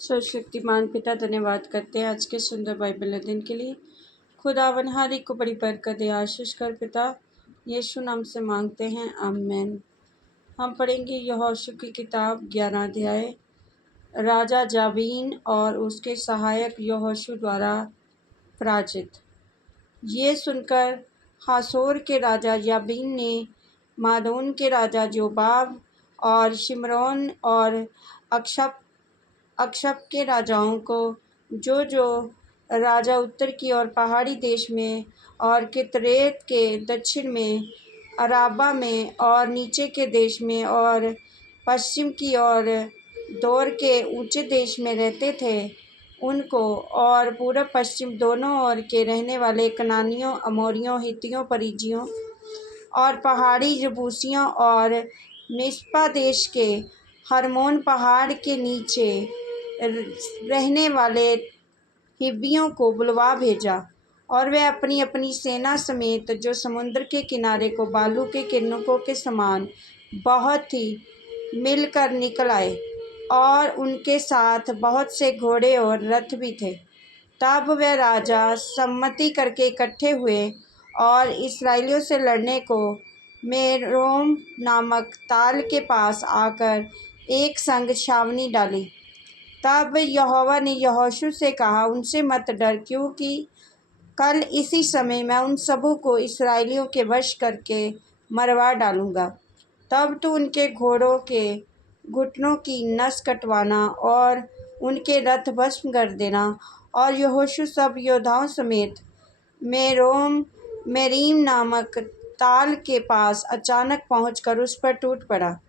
सर्वशक्तिमान पिता धन्यवाद करते हैं आज के सुंदर बाइबल अध्ययन के लिए। खुदावन हर एक को बड़ी बरकत दे, आशीष कर पिता यीशु नाम से मांगते हैं, आमीन। हम पढ़ेंगे यहोशू की किताब 11 अध्याय, राजा जाबीन और उसके सहायक यहोशू द्वारा पराजित। ये सुनकर हासोर के राजा याबीन ने मादोन के राजा जोबाब और शिमरोन और अक्षप के राजाओं को, जो राजा उत्तर की ओर पहाड़ी देश में और कित्रेत के दक्षिण में, अराबा में और नीचे के देश में और पश्चिम की ओर दौर के ऊंचे देश में रहते थे, उनको और पूरब पश्चिम दोनों ओर के रहने वाले कनानियों, अमोरियों, हित्तियों, परिज्जियों और पहाड़ी जबूसियों और मिस्पा देश के हरमोन पहाड़ के नीचे रहने वाले हिब्बियों को बुलवा भेजा। और वे अपनी अपनी सेना समेत, जो समुद्र के किनारे को बालू के किरणों के समान बहुत ही मिलकर निकल आए, और उनके साथ बहुत से घोड़े और रथ भी थे। तब वे राजा सम्मति करके इकट्ठे हुए और इस्राएलियों से लड़ने को मेरोम नामक ताल के पास आकर एक संग छावनी डाली। तब यहोवा ने यहोशू से कहा, उनसे मत डर, क्योंकि कल इसी समय मैं उन सबों को इस्राएलियों के वश करके मरवा डालूंगा। तब तू उनके घोड़ों के घुटनों की नस कटवाना और उनके रथ भस्म कर देना। और यहोशू सब योद्धाओं समेत मेरीम नामक ताल के पास अचानक पहुंचकर उस पर टूट पड़ा,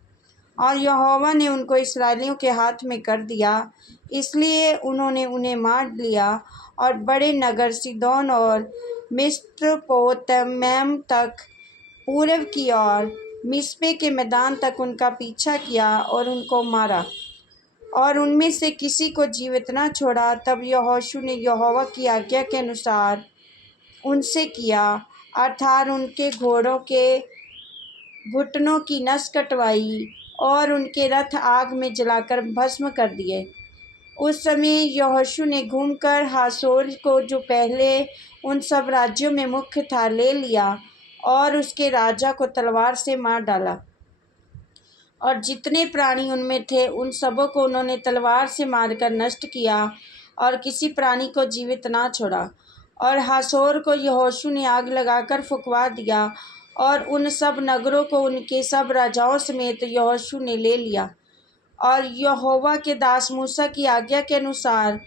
और यहोवा ने उनको इस्राएलियों के हाथ में कर दिया। इसलिए उन्होंने उन्हें मार लिया और बड़े नगर सीदोन और मिस्त्रपोतमैम तक, पूरब की ओर मिस्पे के मैदान तक उनका पीछा किया और उनको मारा, और उनमें से किसी को जीवित न छोड़ा। तब यहोशू ने यहोवा की आज्ञा के अनुसार उनसे किया, अर्थात उनके घोड़ों के घुटनों की नस कटवाई और उनके रथ आग में जलाकर भस्म कर दिए। उस समय यहोशू ने घूमकर हासोर को, जो पहले उन सब राज्यों में मुख्य था, ले लिया और उसके राजा को तलवार से मार डाला, और जितने प्राणी उनमें थे उन सबों को उन्होंने तलवार से मारकर नष्ट किया, और किसी प्राणी को जीवित ना छोड़ा। और हासोर को यहोशू ने आग लगाकर फुँकवा दिया, और उन सब नगरों को उनके सब राजाओं समेत यहोशू ने ले लिया, और यहोवा के दास मूसा की आज्ञा के अनुसार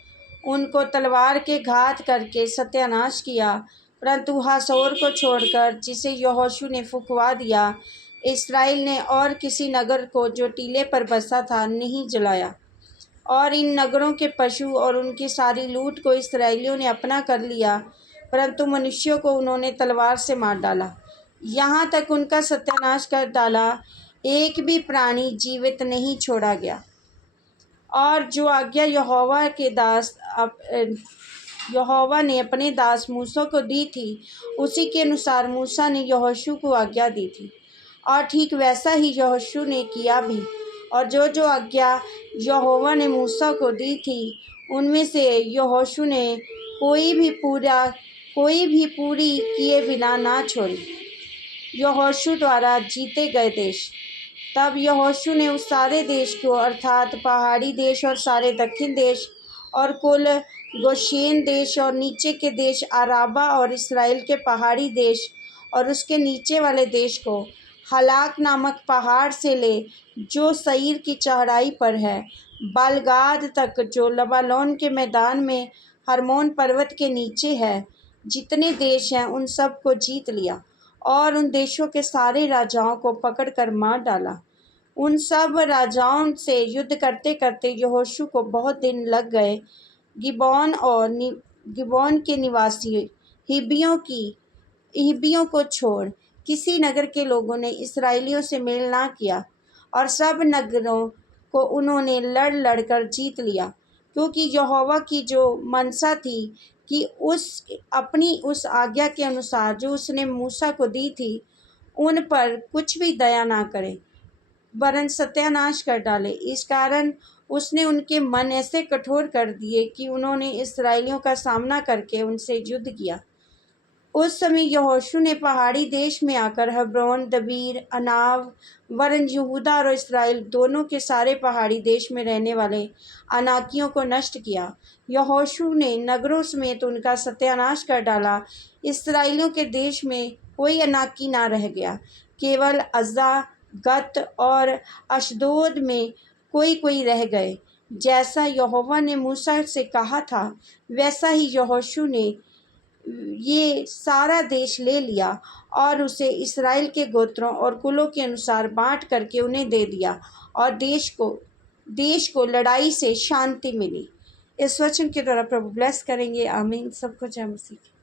उनको तलवार के घात करके सत्यानाश किया। परंतु हासोर को छोड़कर, जिसे यहोशू ने फुँकवा दिया, इस्राएल ने और किसी नगर को जो टीले पर बसा था नहीं जलाया। और इन नगरों के पशु और उनकी सारी लूट को इस्राएलियों ने अपना कर लिया, परंतु मनुष्यों को उन्होंने तलवार से मार डाला, यहाँ तक उनका सत्यानाश कर डाला, एक भी प्राणी जीवित नहीं छोड़ा गया। और जो आज्ञा यहोवा ने अपने दास मूसा को दी थी, उसी के अनुसार मूसा ने यहोशू को आज्ञा दी थी, और ठीक वैसा ही यहोशू ने किया भी। और जो आज्ञा यहोवा ने मूसा को दी थी, उनमें से यहोशू ने कोई भी पूरी किए बिना ना छोड़ी। यहोशू द्वारा जीते गए देश। तब यहोशू ने उस सारे देश को, अर्थात पहाड़ी देश और सारे दक्षिण देश और कुल गोशेन देश और नीचे के देश, अराबा और इस्राएल के पहाड़ी देश और उसके नीचे वाले देश को, हलाक नामक पहाड़ से ले, जो सईर की चढ़ाई पर है, बालगाद तक, जो लबानोन के मैदान में हरमोन पर्वत के नीचे है, जितने देश हैं उन सब को जीत लिया, और उन देशों के सारे राजाओं को पकड़कर मार डाला। उन सब राजाओं से युद्ध करते करते यहोशू को बहुत दिन लग गए। गिबोन के निवासी हिब्बियों को छोड़ किसी नगर के लोगों ने इस्राएलियों से मेल ना किया, और सब नगरों को उन्होंने लड़ लड़कर जीत लिया, क्योंकि यहोवा की जो मनसा थी कि अपनी उस आज्ञा के अनुसार जो उसने मूसा को दी थी, उन पर कुछ भी दया ना करे, वरन सत्यानाश कर डाले। इस कारण उसने उनके मन ऐसे कठोर कर दिए कि उन्होंने इस्राएलियों का सामना करके उनसे युद्ध किया। उस समय यहोशू ने पहाड़ी देश में आकर हब्रोन, दबीर, अनाव, वरन यहूदा और इस्राएल दोनों के सारे पहाड़ी देश में रहने वाले अनाकियों को नष्ट किया। यहोशू ने नगरों समेत उनका सत्यानाश कर डाला। इस्राएलियों के देश में कोई अनाकी ना रह गया, केवल अज्जा, गत और अशदोद में कोई कोई रह गए। जैसा यहोवा ने मूसा से कहा था, वैसा ही यहोशू ने ये सारा देश ले लिया और उसे इस्राएल के गोत्रों और कुलों के अनुसार बांट करके उन्हें दे दिया, और देश को लड़ाई से शांति मिली। इस वचन के द्वारा प्रभु ब्लेस करेंगे। आमीन। सबको जय मसीह।